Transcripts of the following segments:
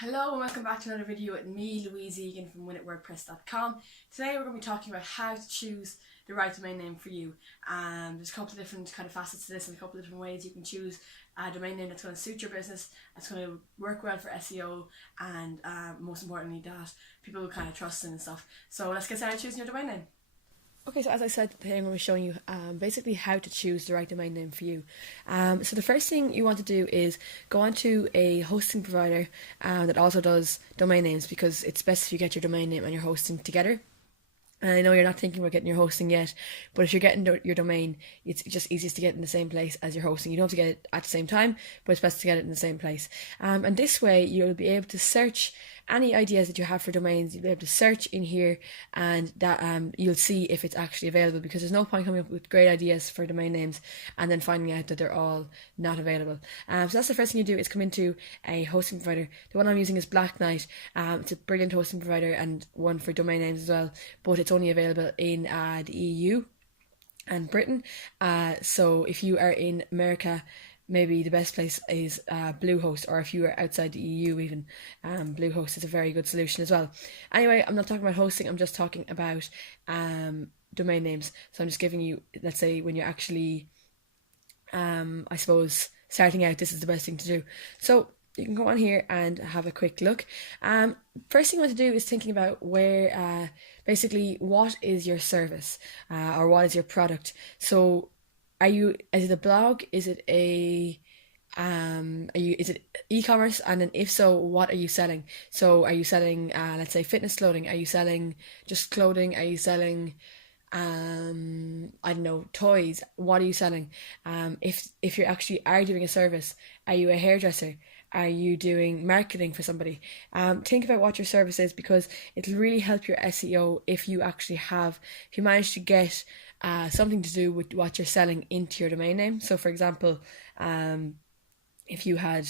Hello and welcome back to another video with me, Louise Egan from Wordpress.com. Today we're going to be talking about how to choose the right domain name for you. There's a couple of different kind of facets to this and a couple of different ways you can choose a domain name that's going to suit your business, that's going to work well for SEO, and most importantly that people will kind of trust in and stuff. So let's get started choosing your domain name. Okay, so as I said, today I'm going to be showing you basically how to choose the right domain name for you. So the first thing you want to do is go onto a hosting provider that also does domain names, because it's best if you get your domain name and your hosting together. And I know you're not thinking about getting your hosting yet, but if you're getting your domain, it's just easiest to get in the same place as your hosting. You don't have to get it at the same time, but it's best to get it in the same place. And this way, you'll be able to search any ideas that you have for domains. You'll be able to search in here, and that you'll see if it's actually available, because there's no point coming up with great ideas for domain names and then finding out that they're all not available. So that's the first thing you do, is come into a hosting provider. The one I'm using is Blacknight. It's a brilliant hosting provider and one for domain names as well, but it's only available in the EU and Britain. So if you are in America, maybe the best place is Bluehost, or if you are outside the EU even, Bluehost is a very good solution as well. Anyway, I'm not talking about hosting, I'm just talking about domain names. So I'm just giving you, let's say when you're actually, I suppose, starting out, this is the best thing to do. So you can go on here and have a quick look. First thing you want to do is thinking about where, basically, what is your service or what is your product. So is it a blog? Is it is it e-commerce? And then if so, what are you selling? So are you selling, let's say, fitness clothing? Are you selling just clothing? Are you selling, I don't know, toys? What are you selling? If you actually are doing a service, are you a hairdresser? Are you doing marketing for somebody? Think about what your service is, because it'll really help your SEO if you manage to get something to do with what you're selling into your domain name. So for example, if you had,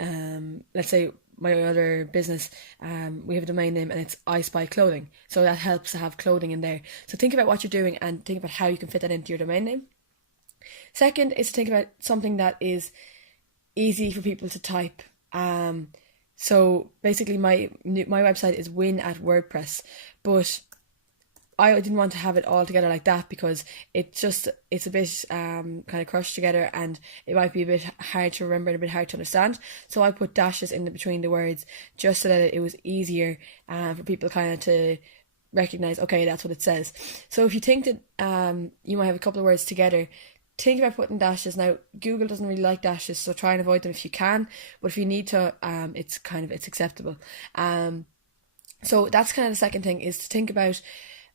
let's say my other business, we have a domain name and it's I Spy Clothing. So that helps to have clothing in there. So think about what you're doing and think about how you can fit that into your domain name. Second is to think about something that is easy for people to type. So basically my website is Win at WordPress, but I didn't want to have it all together like that, because it's a bit kind of crushed together and it might be a bit hard to remember and a bit hard to understand. So I put dashes in between the words just so that it was easier for people kind of to recognize, okay, that's what it says. So if you think that you might have a couple of words together, think about putting dashes. Now, Google doesn't really like dashes, so try and avoid them if you can. But if you need to, it's acceptable. So that's kind of the second thing, is to think about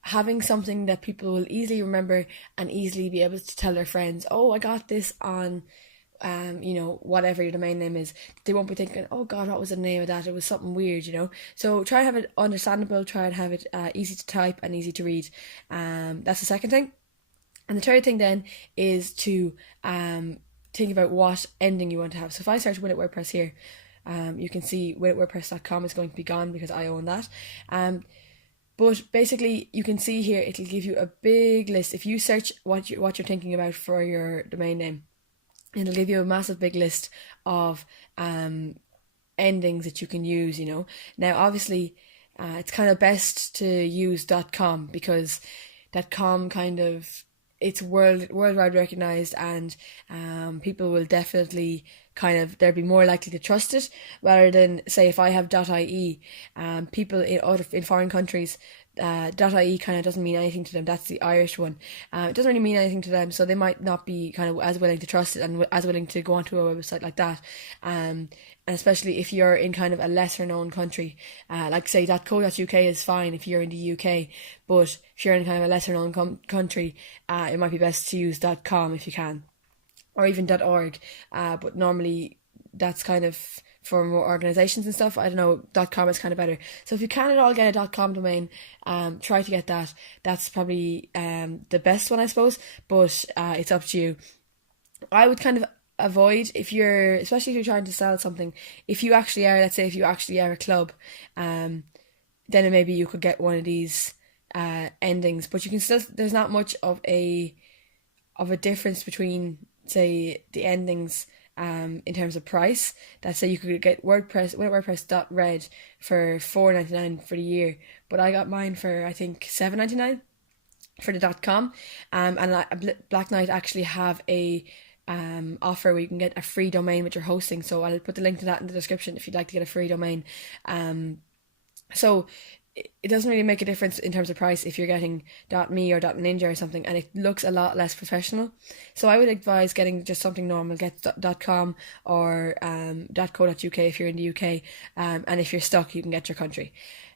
having something that people will easily remember and easily be able to tell their friends, oh, I got this on, whatever your domain name is. They won't be thinking, oh God, what was the name of that? It was something weird, So try and have it understandable, try and have it easy to type and easy to read. That's the second thing. And the third thing then is to think about what ending you want to have. So if I search Win at WordPress here, you can see Win at Wordpress.com is going to be gone because I own that. But basically, you can see here, it'll give you a big list. If you search what you're thinking about for your domain name, it'll give you a massive big list of endings that you can use, Now, obviously, it's kind of best to use .com, because .com kind of, it's worldwide recognized, and people will definitely they'll be more likely to trust it, rather than, say, if I have .ie, people in foreign countries, .ie kind of doesn't mean anything to them. That's the Irish one. It doesn't really mean anything to them, so they might not be kind of as willing to trust it and as willing to go onto a website like that. And especially if you're in kind of a lesser known country, like say .co.uk is fine if you're in the UK, but if you're in kind of a lesser known country, it might be best to use .com if you can, or even .org. But normally that's kind of for more organizations and stuff. I don't know, .com is kind of better. So if you can at all get a .com domain, try to get that. That's probably the best one, I suppose, but it's up to you. I would kind of avoid, especially if you're trying to sell something, if you actually are, let's say if you actually are a club, then maybe you could get one of these endings, but you can still, there's not much of a difference between, say, the endings in terms of price. That say you could get WordPress.red for $4.99 for the year, but I got mine for I think $7.99 for the .com. And Blacknight actually have a offer where you can get a free domain with your hosting. So I'll put the link to that in the description if you'd like to get a free domain. So it doesn't really make a difference in terms of price if you're getting .me or .ninja or something, and it looks a lot less professional. So I would advise getting just something normal, get .com or .co.uk if you're in the UK, and if you're stuck you can get your country.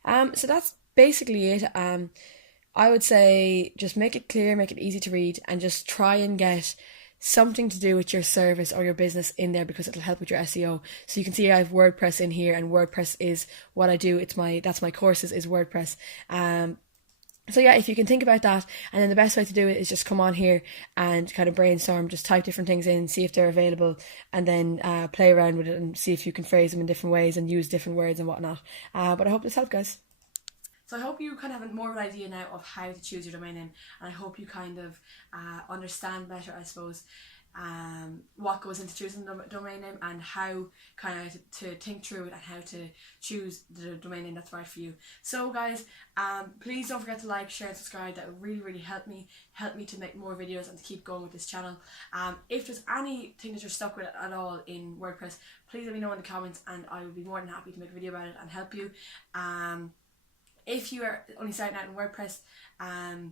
So that's basically it. I would say just make it clear, make it easy to read, and just try and get something to do with your service or your business in there, because it'll help with your SEO. So you can see I have WordPress in here, and WordPress is what I do. That's my courses is WordPress. So yeah, if you can think about that, and then the best way to do it is just come on here and kind of brainstorm, just type different things in, see if they're available, and then play around with it and see if you can phrase them in different ways and use different words and whatnot. But I hope this helped, guys. So I hope you kind of have more of an idea now of how to choose your domain name, and I hope you kind of understand better, I suppose, what goes into choosing the domain name, and how kind of to think through it and how to choose the domain name that's right for you. So guys, please don't forget to like, share and subscribe. That would really help me to make more videos and to keep going with this channel. If there's anything that you're stuck with at all in WordPress, please let me know in the comments, and I would be more than happy to make a video about it and help you. If you are only starting out in WordPress, I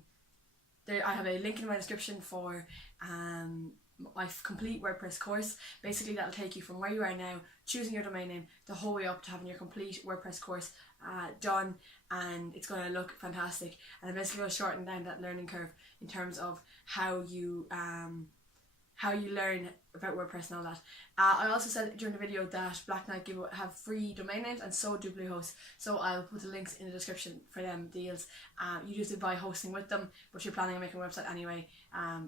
have a link in my description for my complete WordPress course. Basically, that'll take you from where you are now, choosing your domain name, the whole way up to having your complete WordPress course done, and it's going to look fantastic. And I'm basically going to shorten down that learning curve in terms of how you learn about WordPress and all that. I also said during the video that Blacknight have free domain names, and so do Bluehost. So I'll put the links in the description for them deals. You usually buy hosting with them, but if you're planning on making a website anyway,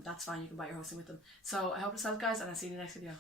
that's fine. You can buy your hosting with them. So I hope this helped, guys, and I'll see you in the next video.